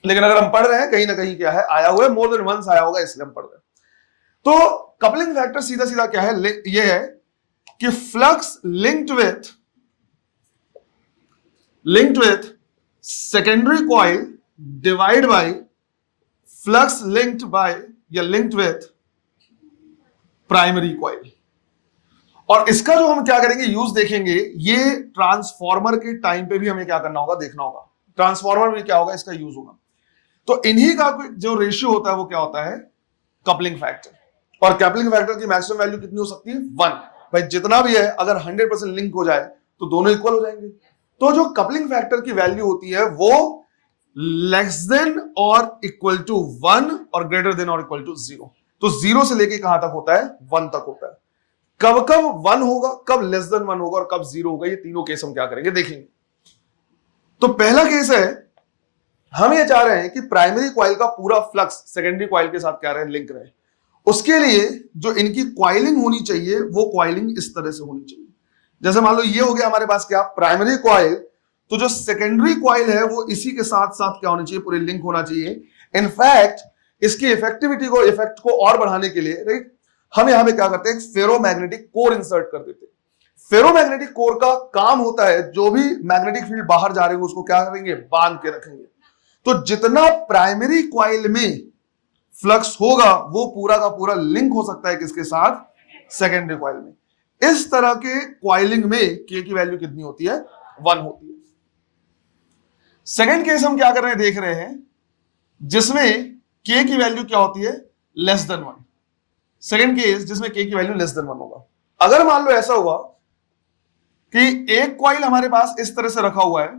लेकिन अगर हम पढ़ रहे हैं कहीं ना कहीं क्या है आया हुआ है, मोर देन वंस आया होगा इसलिए हम पढ़ रहे हैं। तो कपलिंग फैक्टर सीधा सीधा क्या है, ये है कि flux linked with secondary coil divide by flux linked by या लिंक्ड विथ प्राइमरी कॉइल। और इसका जो हम क्या करेंगे यूज देखेंगे, ये ट्रांसफॉर्मर के टाइम पे भी हमें क्या करना होगा, देखना होगा ट्रांसफॉर्मर में क्या होगा, इसका यूज होगा। तो इन्हीं का जो रेशियो होता है वो क्या होता है, कपलिंग फैक्टर। और कपलिंग फैक्टर की मैक्सिमम वैल्यू कितनी हो सकती है, 1। भाई जितना भी है अगर 100% लिंक हो जाए तो दोनों इक्वल हो जाएंगे। तो जो कपलिंग फैक्टर की वैल्यू होती है वो लेस देन और इक्वल टू 1 और ग्रेटर देन और इक्वल टू 0। तो 0 से लेके कहां तक होता है, 1 तक होता है। कब कब 1 होगा, कब लेस देन 1 होगा और कब 0 होगा, ये तीनों केस हम क्या करेंगे, देखेंगे। तो पहला केस है, हम ये चाह रहे हैं कि प्राइमरी कॉइल का पूरा फ्लक्स सेकेंडरी कॉइल के साथ क्या रहे, लिंक रहे। उसके लिए जो इनकी कॉइलिंग होनी चाहिए वो कॉइलिंग इस तरह से होनी चाहिए। जैसे मान लो ये हो गया हमारे पास क्या, प्राइमरी कॉइल, तो जो सेकेंडरी कॉइल है वो इसी के साथ साथ क्या होना चाहिए, पूरे लिंक होना चाहिए। इनफैक्ट इसकी इफेक्टिविटी को, इफेक्ट को और बढ़ाने के लिए, राइट, हम यहां पे क्या करते हैं, फेरोमैग्नेटिक कोर इंसर्ट कर देते हैं। फेरोमैग्नेटिक कोर का काम होता है जो भी मैग्नेटिक फील्ड बाहर जा रहे हैं उसको क्या करेंगे, बांध के रखेंगे। तो जितना प्राइमरी कॉइल में फ्लक्स होगा वो पूरा का पूरा लिंक हो सकता है किसके साथ, सेकेंडरी कॉइल में। इस तरह के कॉइलिंग में के की वैल्यू कितनी होती है, 1 होती है। सेकेंड केस हम क्या कर रहे हैं, देख रहे हैं जिसमें k की वैल्यू क्या होती है, लेस देन 1। सेकेंड केस जिसमें k की वैल्यू लेस देन 1 होगा। अगर मान लो ऐसा हुआ कि एक कॉइल हमारे पास इस तरह से रखा हुआ है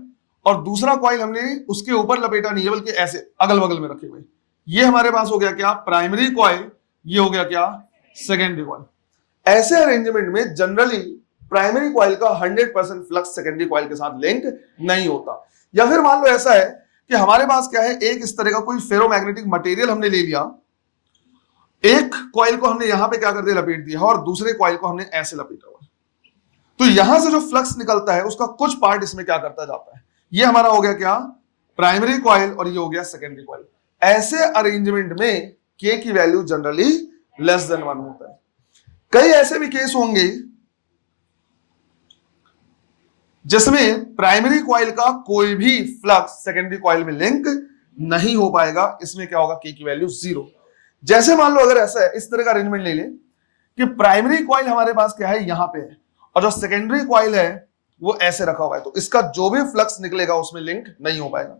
और दूसरा कॉइल हमने उसके ऊपर लपेटा नहीं है बल्कि ऐसे अगल बगल में रखे हुए, ये हमारे पास हो गया क्या, प्राइमरी कॉइल, ये हो गया क्या, सेकेंडरी कॉइल। ऐसे अरेंजमेंट में जनरली प्राइमरी कॉइल का 100% फ्लक्स सेकेंडरी कॉइल के साथ लिंक नहीं होता। या फिर मान लो ऐसा है कि हमारे पास क्या है, एक इस तरह का कोई फेरोमैग्नेटिक मटेरियल हमने ले लिया, एक कॉइल को हमने यहां पे क्या कर दिया, लपेट दिया, और दूसरे कॉइल को हमने ऐसे लपेटा हुआ। तो यहां से जो फ्लक्स निकलता है उसका कुछ पार्ट इसमें क्या करता जाता है, ये हमारा हो गया क्या, प्राइमरी कॉइल, और ये हो गया सेकेंडरी कॉइल। ऐसे अरेंजमेंट में के की वैल्यू जनरली लेस देन 1 होता है। कई ऐसे भी केस होंगे जिसमें प्राइमरी कॉइल का कोई भी फ्लक्स सेकेंडरी कॉइल में लिंक नहीं हो पाएगा, इसमें क्या होगा, के की वैल्यू 0। जैसे मान लो अगर ऐसा है, इस तरह का अरेंजमेंट ले ले कि प्राइमरी कॉइल हमारे पास क्या है, यहां पे है, और जो सेकेंडरी कॉइल है वो ऐसे रखा हुआ है, तो इसका जो भी फ्लक्स निकलेगा उसमें लिंक नहीं हो पाएगा।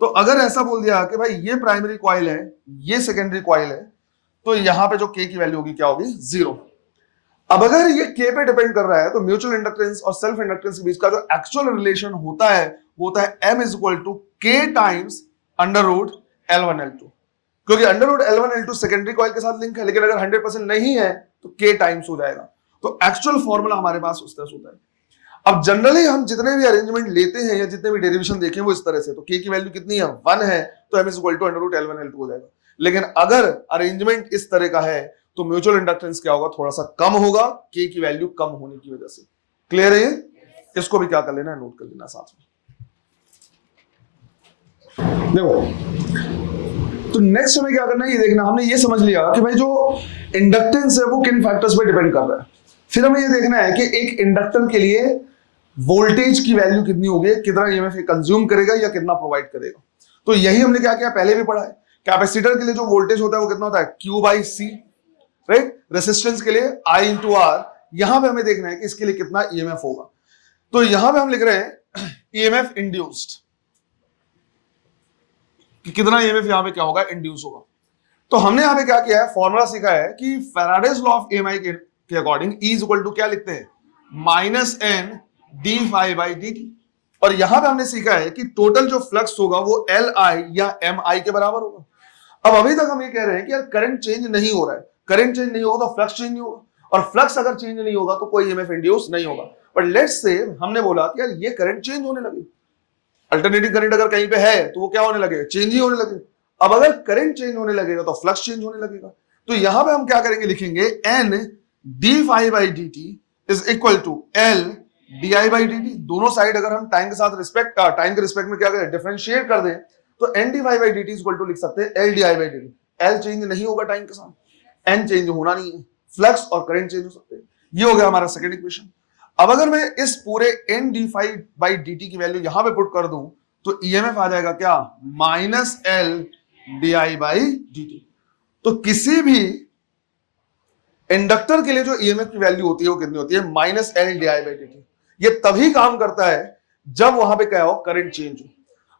तो अगर ऐसा बोल दिया कि भाई ये प्राइमरी कॉइल है, ये सेकेंडरी कॉइल है, तो यहां पे जो के की वैल्यू होगी क्या होगी, 0। अब अगर ये के पे डिपेंड कर रहा है तो म्यूचुअल इंडक्टेंस और सेल्फ इंडक्टेंस के बीच का जो एक्चुअल रिलेशन होता है वो होता है m is equal to k times under root L1 L2, क्योंकि under root L1 L2 secondary coil के साथ लिंक है, लेकिन अगर 100% नहीं है तो के टाइम्स हो जाएगा। तो एक्चुअल फॉर्मूला हमारे पास उस तरह से होता है। अब जनरली हम जितने भी अरेंजमेंट लेते हैं या जितने भी डेरिवेशन देखें वो इस तरह से, तो के की वैल्यू कितनी है, 1 है, तो m is equal to under root L1 L2 हो जाएगा। लेकिन अगर अरेंजमेंट इस तरह का है तो म्यूचुअल इंडक्टेंस क्या होगा, थोड़ा सा कम होगा, के की वैल्यू कम होने की वजह से। क्लियर है ये? इसको भी क्या कर लेना है, नोट कर लेना साथ में। देखो तो नेक्स्ट हमें क्या करना है, ये देखना, हमने ये समझ लिया कि भाई जो इंडक्टेंस है वो किन फैक्टर्स पे डिपेंड कर रहा है। फिर हमें ये देखना है कि एक इंडक्टर के लिए वोल्टेज की वैल्यू कितनी होगी, कितना ईएमएफ कंज्यूम करेगा या कितना प्रोवाइड करेगा। तो यही हमने क्या किया, पहले भी पढ़ा है। कैपेसिटर के लिए जो वोल्टेज होता है वो कितना होता है, Q/C, राइट। रेसिस्टेंस के लिए I/R। यहां पे हमें देखना है कि इसके लिए कितना ईएमएफ होगा। तो यहां पे हम लिख रहे हैं ईएमएफ इंड्यूस्ड, कि कितना ईएमएफ यहां पे क्या होगा, इंड्यूस होगा। तो हमने यहां पे क्या किया है, फॉर्मूला सीखा है कि फैराडेज लॉ ऑफ ईएमआई के according E is equal to क्या लिखते हैं, -N d∅dt। और यहां पे हमने सीखा है कि टोटल जो फ्लक्स होगा वो Li या Mi के बराबर होगा। अब अभी तक हम ये कह रहे हैं कि यार करंट चेंज नहीं हो रहा है, करंट चेंज नहीं होगा तो फ्लक्स चेंज नहीं होगा, और फ्लक्स अगर चेंज नहीं होगा तो कोई ईएमएफ इंड्यूस नहीं होगा। बट लेट्स से हमने बोला कि यार ये करंट चेंज होने लगे, अल्टरनेटिंग करंट अगर कहीं पे है तो वो क्या होने लगेगा, चेंज ही होने लगे। अब अगर करंट चेंज होने लगेगा तो फ्लक्स चेंज होने लगेगा। तो यहां पे हम क्या करेंगे, लिखेंगे N d∅dt is equal to L di/dt। दोनों साइड अगर हम टाइम के साथ टाइम के रिस्पेक्ट में क्या करें, डिफरेंशिएट कर दें, तो N d∅dt is equal to लिख सकते हैं L di/dt। L चेंज नहीं होगा टाइम के साथ, N चेंज होना नहीं है, फ्लक्स और करंट चेंज हो सकते हैं। ये हो गया हमारा सेकंड इक्वेशन। अब अगर मैं इस पूरे N d∅dt की वैल्यू यहां पे पुट कर दूं तो ईएमएफ आ जाएगा क्या, -L di/dt। तो किसी भी इंडक्टर के लिए जो ईएमएफ की वैल्यू होती है वो कितनी होती है, -L di/dt। ये तभी काम करता है जब वहां पे क्या हो, करंट चेंज हो।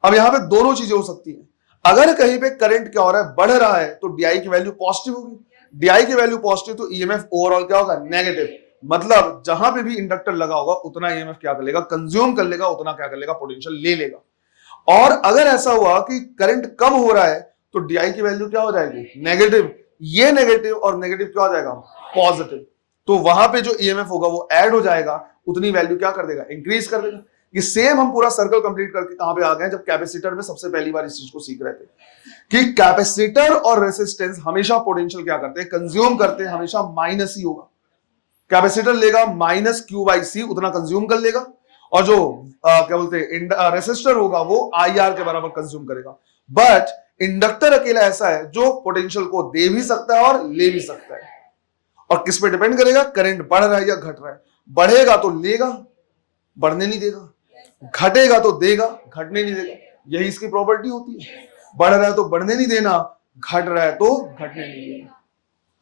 अब यहां पे दोनों चीजें हो सकती हैं। अगर कहीं पे करंट क्या हो रहा है, बढ़ रहा है, तो डी की वैल्यू पॉजिटिव होगी। डी की वैल्यू पॉजिटिव तो ईएमएफ ओवरऑल क्या होगा, नेगेटिव। मतलब जहां पे भी इंडक्टर लगा होगा उतना ईएमएफ क्या कर लेगा, कंज्यूम कर लेगा, उतना क्या कर लेगा, पोटेंशियल ले लेगा। और अगर ऐसा हुआ कि करंट कम हो रहा है तो डी की वैल्यू क्या हो जाएगी, नेगेटिव। ये नेगेटिव और नेगेटिव क्या हो जाएगा, पॉजिटिव। तो वहां पे जो ईएमएफ होगा वो ऐड हो जाएगा, उतनी वैल्यू क्या कर देगा, इंक्रीज कर देगा। ये सेम हम पूरा सर्कल कंप्लीट करके कहां पे आ गए, जब कैपेसिटर में सबसे पहली बार इस चीज को सीख रहे थे कि कैपेसिटर और रेसिस्टेंस हमेशा पोटेंशियल क्या करते हैं, कंज्यूम करते हैं, हमेशा माइनस ही होगा। कैपेसिटर लेगा -Q/C, उतना कंज्यूम कर लेगा, और जो क्या बोलते हैं रेसिस्टर होगा वो IR के बराबर कंज्यूम करेगा। बट इंडक्टर अकेला ऐसा है जो पोटेंशियल को दे भी सकता है और ले भी सकता है। और किस पे डिपेंड करेगा, करंट बढ़ रहा है या घट रहा है। बढ़ेगा तो लेगा, बढ़ने नहीं देगा, घटेगा तो देगा, घटने नहीं देगा। यही इसकी प्रॉपर्टी होती है। बढ़ रहा है तो बढ़ने नहीं देना, घट रहा है तो घटने नहीं देना।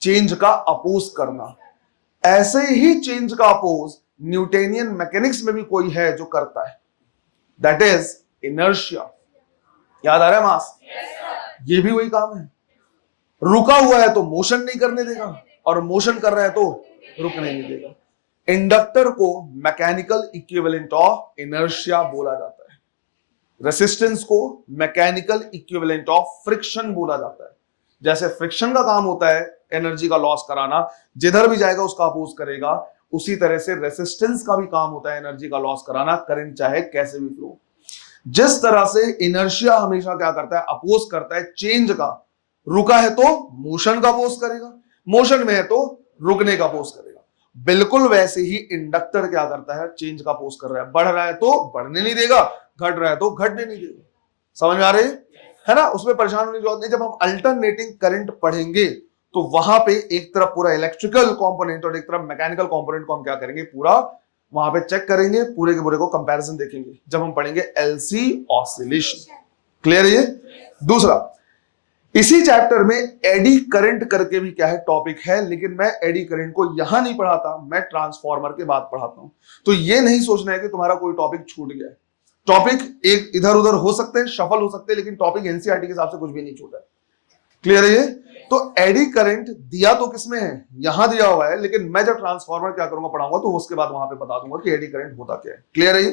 चेंज का अपोज करना। ऐसे ही चेंज का अपोज न्यूटनियन मैकेनिक्स में भी कोई है जो करता है, दैट इज इनर्शिया। याद आ रहा है मास? ये भी वही काम है, रुका हुआ है तो मोशन नहीं करने देगा और मोशन कर रहा है तो रुकने नहीं देगा। इंडक्टर को मैकेनिकल इक्विवेलेंट ऑफ इनर्शिया बोला जाता है, रेसिस्टेंस को मैकेनिकल इक्विवेलेंट ऑफ फ्रिक्शन बोला जाता है। जैसे फ्रिक्शन का काम होता है एनर्जी का लॉस कराना, जिधर भी जाएगा उसका अपोज करेगा, उसी तरह से रेसिस्टेंस का भी काम होता है एनर्जी का लॉस कराना, करंट चाहे कैसे भी फ्लो। जिस तरह से इनर्शिया हमेशा क्या करता है, अपोज करता है चेंज का, रुका है तो मोशन का अपोज करेगा, मोशन में है तो रुकने का अपोज करेगा, बिल्कुल वैसे ही इंडक्टर क्या करता है, चेंज का अपोज कर रहा है, बढ़ रहा है तो बढ़ने नहीं देगा, घट रहा है तो घटने नहीं देगा। समझ में आ रही है ना, उसमें परेशान होने की जरूरत नहीं। जब हम अल्टरनेटिंग करंट पढ़ेंगे तो वहां पे एक तरफ पूरा इलेक्ट्रिकल कंपोनेंट और एक तरफ मैकेनिकल कंपोनेंट को हम क्या करेंगे, पूरा वहां पे चेक करेंगे, पूरे के पूरे को कंपैरिजन देखेंगे जब हम पढ़ेंगे एलसी ऑसिलेशन। क्लियर है ये? दूसरा, इसी चैप्टर में एडी करंट करके भी क्या है टॉपिक है, लेकिन मैं एडी करंट को यहां नहीं पढ़ाता, मैं ट्रांसफार्मर के बाद पढ़ाता हूं। तो ये नहीं सोचना है कि तुम्हारा कोई टॉपिक छूट गया है, टॉपिक एक इधर उधर हो सकते हैं, शफल हो सकते हैं, लेकिन टॉपिक एनसीईआरटी के हिसाब से कुछ भी नहीं छूटा है। क्लियर है ये? तो एडी करंट दिया तो किसमें है, यहां दिया हुआ है, लेकिन मैं जब ट्रांसफार्मर क्या करूंगा पढ़ाऊंगा तो उसके बाद वहां पे बता दूंगा कि एडी करंट होता क्या है। क्लियर है ये?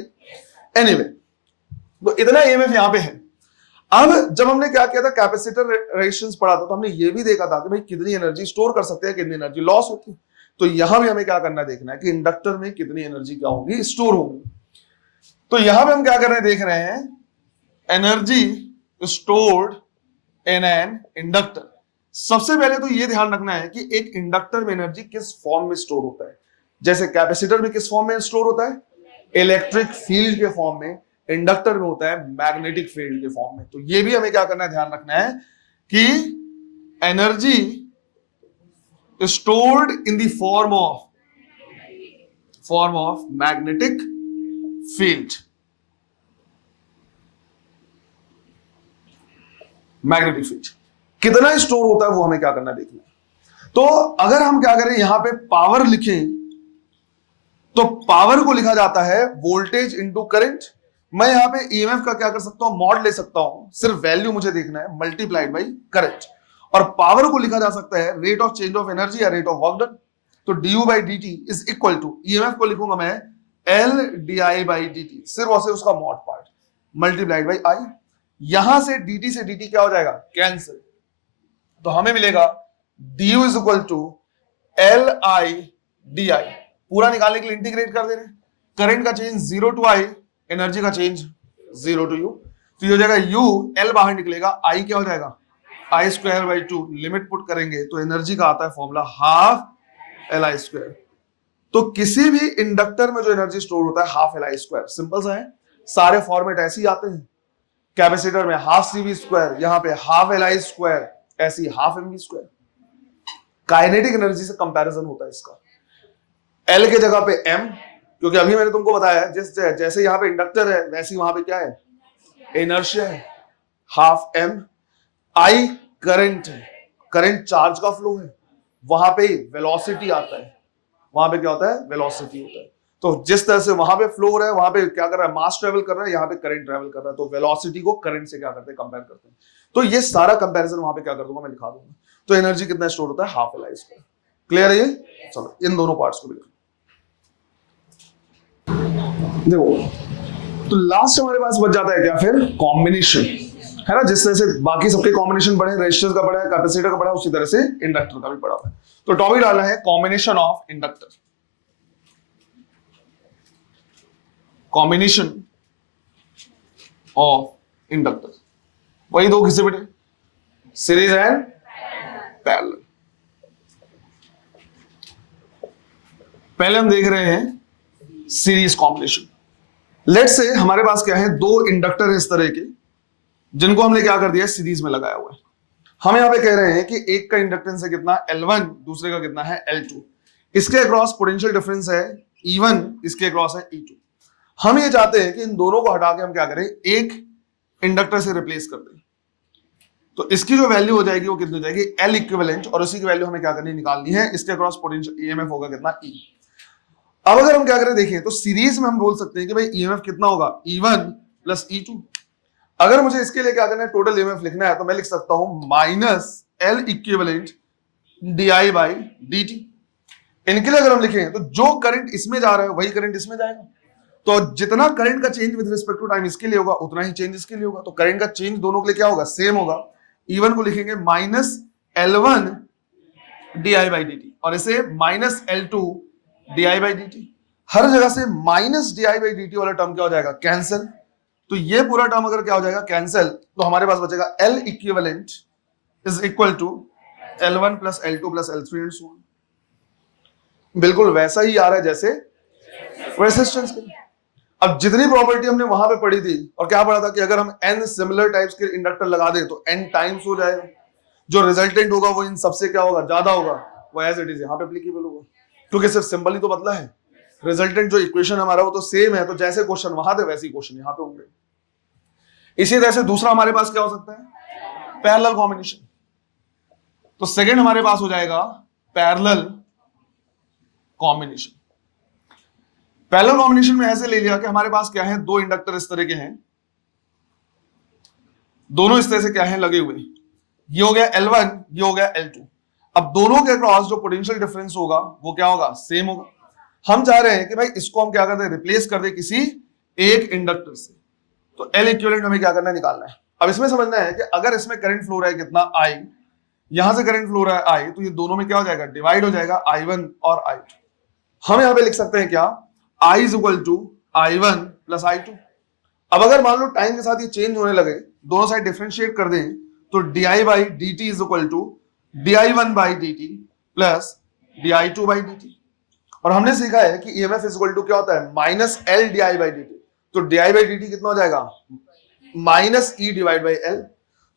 एनीवे, तो इतना ईएमएफ यहां पे है। अब जब हमने क्या किया था, कैपेसिटर रेजिस्टेंस पढ़ा था, तो हमने ये भी देखा था कि भाई कितनी एनर्जी स्टोर कर सकते हैं, कितनी एनर्जी लॉस होती है। तो यहां भी हमें क्या करना है, देखना है कि इंडक्टर में कितनी एनर्जी क्या होगी, स्टोर होगी। तो यहां पे हम क्या कर रहे हैं, देख रहे हैं energy stored in an inductor. सबसे पहले तो ये ध्यान रखना है कि एक इंडक्टर में एनर्जी किस फॉर्म में स्टोर होता है। जैसे कैपेसिटर में किस फॉर्म में स्टोर होता है, इलेक्ट्रिक फील्ड के फॉर्म में, इंडक्टर में होता है मैग्नेटिक फील्ड के फॉर्म में। तो ये भी हमें क्या करना है, ध्यान रखना है कि energy stored in the form of magnetic field, magnetic field कितना स्टोर होता है वो हमें क्या करना है, देखना है। तो अगर हम क्या करें, यहां पे पावर लिखें तो पावर को लिखा जाता है वोल्टेज इंटू करंट। मैं यहां पे ईएमएफ का क्या कर सकता हूं, मॉड ले सकता हूं, सिर्फ वैल्यू मुझे देखना है, मल्टीप्लाइड बाई करंट। और पावर को लिखा जा सकता है rate of change of energy या रेट ऑफ वर्क डन। तो du by dt is equal to, EMF को लिखूंगा मैं L di बाई dt, सिर्फ और सिर्फ उसका mod part, multiplied by i। यहां से dt क्या हो जाएगा, कैंसिल। तो हमें मिलेगा du is equal to Li di। पूरा निकालने के लिए इंटीग्रेट कर दे रहे हैं, करंट का चेंज 0 टू i, एनर्जी का चेंज 0 टू u। तो ये हो जाएगा u, L बाहर निकलेगा, i क्या हो जाएगा, i square by 2। Limit put करेंगे तो एनर्जी का आता है फॉर्मूला हाफ Li स्क्वायर। तो किसी भी इंडक्टर में जो एनर्जी स्टोर होता है हाफ Li स्क्वायर, सिंपल सा है, सारे फॉर्मेट ऐसे ही आते हैं। कैपेसिटर में हाफ CV स्क्वायर, यहां पे हाफ Li स्क्वायर, ऐसी half mv square. Kinetic energy से कंपैरिजन होता है इसका, L के जगह पे m, क्योंकि अभी मैंने तुमको बताया जैसे यहां पे इंडक्टर है वैसे ही वहां पे क्या है, इनर्शिया है, हाफ m। I करंट है, करंट चार्ज का फ्लो है, वहां पे वेलोसिटी आता है, वहां पे क्या होता है, वेलोसिटी होता है। तो जिस तरह से वहां पे फ्लो हो रहा है, वहां पे क्या कर रहा है, मास ट्रेवल कर रहा है, यहाँ पे करंट ट्रेवल कर रहा है। तो वेलोसिटी को करंट से क्या करते हैं, कंपेयर करते हैं। तो ये सारा कंपैरिजन वहां पे क्या कर दूंगा, मैं लिखा दूंगा। तो एनर्जी कितना स्टोर होता है, हाफ Li स्क्वायर। क्लियर है ये? चलो इन दोनों पार्ट्स को भी देखो। तो लास्ट हमारे पास बच जाता है क्या, फिर कॉम्बिनेशन, है ना। जिस तरह से बाकी सबके कॉम्बिनेशन पढ़े, रेजिस्टर का पढ़ा है, कैपेसिटर का पढ़ा है, उसी तरह से इंडक्टर का भी पढ़ा है। तो टॉपिक डाला है combination of inductor, combination of inductor. वही दो घिसे बेटे, सीरीज एंड पैरेलल। पहले हम देख रहे हैं सीरीज कॉम्बिनेशन। लेट्स से हमारे पास क्या है, दो इंडक्टर इस तरह के, जिनको हमने क्या कर दिया, सीरीज में लगाया हुआ है। हम यहां पे कह रहे हैं कि एक का इंडक्टेंस है कितना, L1, दूसरे का कितना है, L2। इसके अक्रॉस पोटेंशियल डिफरेंस है E1, इसके अक्रॉस है E2। हम ये चाहते हैं कि इन दोनों को हटा के हम क्या करें, एक इंडक्टर से रिप्लेस कर दें। तो इसकी जो वैल्यू हो जाएगी वो कितनी हो जाएगी, L इक्विवेलेंट, और उसी की वैल्यू हमें क्या करनी, निकालनी है। इसके अक्रॉस पोटेंशियल ईएमएफ होगा कितना, E। अब अगर हम क्या करें, देखिए तो सीरीज में हम बोल सकते हैं कि भाई ईएमएफ कितना होगा, E1 प्लस E2। अगर मुझे इसके लिए क्या करना है, टोटल ईएमएफ लिखना है, तो मैं लिख सकता हूं minus L equivalent DI by dt। इनके लिए अगर हम लिखें तो जो करंट इसमें जा रहा है वही करंट इसमें जाएगा, तो जितना करंट का change with respect to time इसके लिए होगा उतना ही चेंज इसके लिए होगा, तो करंट का चेंज दोनों के लिए क्या होगा, सेम होगा। E1 को लिखेंगे minus L1 D by D T और इसे minus L2 D by D T. हर जगह से minus D by D T वाला टर्म क्या हो जाएगा, कैंसिल। तो ये पूरा टर्म अगर क्या हो जाएगा, कैंसिल, तो हमारे पास बचेगा L equivalent is equal to L1 plus L2 plus L3 and so on. बिल्कुल वैसा ही आ रहा है जैसे रेसिस्टेंस के। अब जितनी प्रॉपर्टी हमने वहां पे पढ़ी थी और क्या पढ़ा था कि अगर हम n सिमिलर टाइप्स के इंडक्टर लगा दें तो n टाइम्स हो जाएगा, जो रिजल्टेंट होगा वो इन सबसे क्या होगा, ज्यादा होगा, वो एज इट इज यहाँ पे एप्लीकेबल होगा, क्योंकि सिर्फ सिंबल ही तो बदला है, रिजल्टेंट जो इक्वेशन हमारा वो तो सेम है, तो जैसे क्वेश्चन वहां थे वैसे ही क्वेश्चन यहाँ पे होंगे। इसी तरह से दूसरा हमारे पास क्या हो सकता है, पैरेलल कॉम्बिनेशन। तो सेकंड हमारे पास हो जाएगा पैरेलल कॉम्बिनेशन। पैरेलल कॉम्बिनेशन में ऐसे ले लिया कि हमारे पास क्या है, दो इंडक्टर इस तरह के हैं, दोनों इस तरह से क्या है लगे हुए, ये हो गया L1, ये हो गया L2। अब दोनों के अक्रॉस जो पोटेंशियल डिफरेंस होगा वो क्या होगा, सेम होगा। हम चाह रहे हैं कि भाई इसको हम क्या कर दे, रिप्लेस कर दे किसी एक इंडक्टर से, तो L इक्विवेलेंट हमें क्या करना है, निकालना है। अब इसमें समझना है कि अगर इसमें करंट फ्लो रहा है कितना, I, यहां से करंट फ्लो रहा है I, तो ये दोनों में क्या हो जाएगा, डिवाइड हो जाएगा I1 और I2। हम यहां पे लिख सकते हैं क्या, I is equal to I1 plus I2। अब अगर मान लो टाइम के साथ ये चेंज होने लगे, दोनों साइड डिफरेंशिएट कर दें, तो di by D t is equal to di1 by D t plus di2 by D T. और हमने सीखा है कि EMF इज इक्वल टू क्या होता है, minus L D I by D T. तो di बाई डी टी कितना हो जाएगा, minus E divide by L.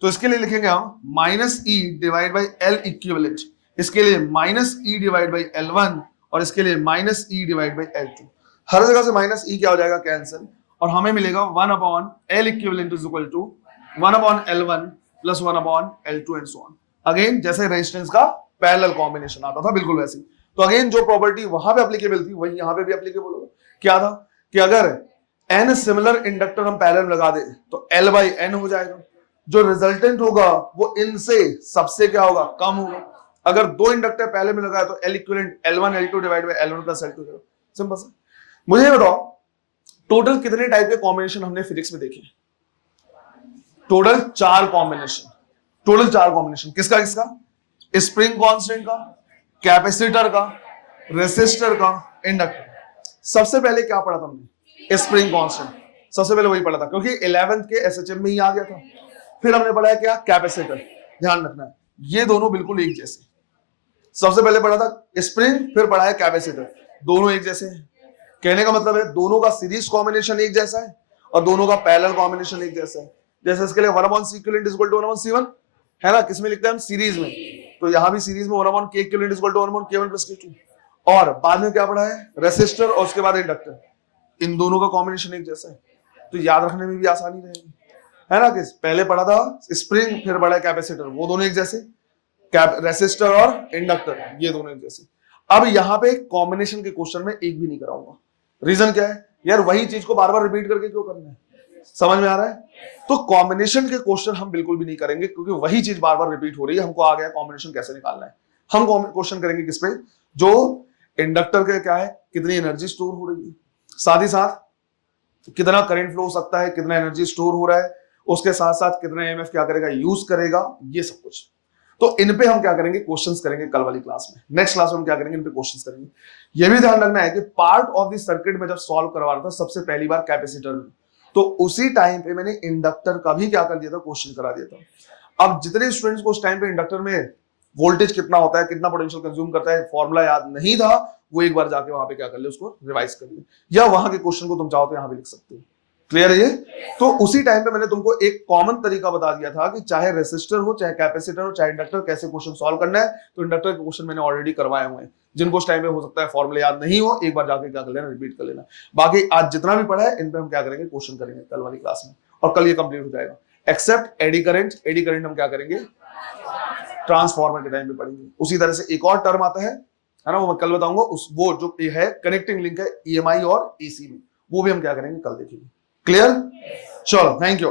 तो इसके लिए लिखेंगे हम minus E divide by L equivalent, इसके लिए minus E divide by L1 और इसके लिए minus E divide by L2। हर जगह से माइनस ई क्या हो जाएगा, कैंसिल, और हमें मिलेगा 1 upon L equivalent is equal to 1 upon L1 plus 1 upon L2 and so on. Again जैसे रेजिस्टेंस का पैरेलल कॉम्बिनेशन आता था बिल्कुल वैसे ही। तो अगेन जो प्रॉपर्टी वहां पे एप्लीकेबल थी वही यहां पे भी एप्लीकेबल होगा। क्या था कि अगर n सिमिलर इंडक्टर हम पैरेलल लगा दे तो L बाई n हो जाएगा, जो रिजल्टेंट होगा वो इनसे सबसे क्या होगा, कम होगा। अगर दो इंडक्टर पहले में लगाया तो L equivalent L1 L2 divide by L1 plus L2। Simple सा। मुझे बताओ टोटल कितने टाइप के कॉम्बिनेशन हमने फिजिक्स में देखे, टोटल 4 कॉम्बिनेशन। टोटल 4 कॉम्बिनेशन किसका किसका, स्प्रिंग कांस्टेंट का, कैपेसिटर का, रेसिस्टर का, इंडक्टर। सबसे पहले क्या पढ़ा था हमने, स्प्रिंग कांस्टेंट, सबसे पहले वही पढ़ा था क्योंकि 11th के एसएचएम में ही आ गया था। फिर हमने पढ़ा है क्या, कैपेसिटर। ध्यान रखना है ये दोनों बिल्कुल एक जैसे। सबसे पहले पढ़ा था स्प्रिंग, फिर पढ़ा है कैपेसिटर, दोनों एक जैसे हैं। कहने का मतलब है दोनों का सीरीज कॉम्बिनेशन एक जैसा है और दोनों का पैरेलल कॉम्बिनेशन एक जैसा है। जैसे इसके लिए 1 upon C equivalent is equal to 1 upon C1 है ना, किसमें लिखते हैं हम, सीरीज में। तो यहां भी सीरीज में 1 upon K equivalent is equal to 1 upon K1 plus K2। और बाद में क्या पढ़ा है, रेसिस्टर और उसके बाद इंडक्टर, इन दोनों का कॉम्बिनेशन एक जैसा है, तो याद रखने में भी आसानी रहेगी, है ना। किस पहले पढ़ा था स्प्रिंग, फिर पढ़ा है कैपेसिटर, वो दोनों एक जैसे, रेसिस्टर और इंडक्टर ये दोनों एक जैसे। अब यहाँ पे कॉम्बिनेशन के क्वेश्चन में एक भी नहीं कराऊंगा। रीजन क्या है यार, वही चीज को बार बार रिपीट करके क्यों करना है, समझ में आ रहा है। तो कॉम्बिनेशन के क्वेश्चन हम बिल्कुल भी नहीं करेंगे क्योंकि वही चीज बार बार रिपीट हो रही है, हमको आ गया कॉम्बिनेशन कैसे निकालना है। हम क्वेश्चन करेंगे किस पे, जो इंडक्टर के क्या है, कितनी एनर्जी स्टोर हो रही है, साथ ही साथ कितना करंट फ्लो हो सकता है, कितना एनर्जी स्टोर हो रहा है, उसके साथ साथ कितना EMF क्या करेगा, यूज करेगा, ये सब कुछ। तो इन पे हम क्या करेंगे, क्वेश्चंस करेंगे कल वाली क्लास में। नेक्स्ट क्लास में हम क्या करेंगे, इन पे क्वेश्चंस करेंगे। ये भी ध्यान रखना है कि पार्ट ऑफ द सर्किट में जब सॉल्व करवा रहा था सबसे पहली बार कैपेसिटर में, तो उसी टाइम पे मैंने इंडक्टर का भी क्या कर दिया था, क्वेश्चन करा दिया था। अब जितने स्टूडेंट्स को उस टाइम पे इंडक्टर में वोल्टेज कितना होता है, कितना पोटेंशियल कंज्यूम करता है, फॉर्मूला याद नहीं था, वो एक बार जाके वहां पे क्या कर ले, उसको रिवाइज कर ले, या वहां के क्वेश्चन को तुम चाहो तो यहां भी लिख सकते हो। क्लियर है ये। तो उसी टाइम पे मैंने तुमको एक कॉमन तरीका बता दिया था कि चाहे रेसिस्टर हो, चाहे कैपेसिटर हो, चाहे इंडक्टर, कैसे क्वेश्चन सॉल्व करना है। तो इंडक्टर के क्वेश्चन मैंने ऑलरेडी करवाए हुए हैं, जिनको उस टाइम पे हो सकता है फॉर्मूला याद नहीं हो, एक बार जाके क्या कर लेना, रिपीट कर लेना। बाकी आज जितना भी पढ़ा है इन पे हम क्या करेंगे, क्वेश्चन करेंगे कल वाली क्लास में, और कल ये कंप्लीट हो जाएगा। Except eddy current, eddy current हम क्या करेंगे, ट्रांसफार्मर के टाइम पे पढ़ेंगे। उसी तरह से एक और टर्म आता है ना, वो मैं कल बताऊंगा। उस वो जो है कनेक्टिंग लिंक है EMI और AC में, वो भी हम क्या करेंगे, कल देखेंगे। क्लियर? चलो, थैंक यू।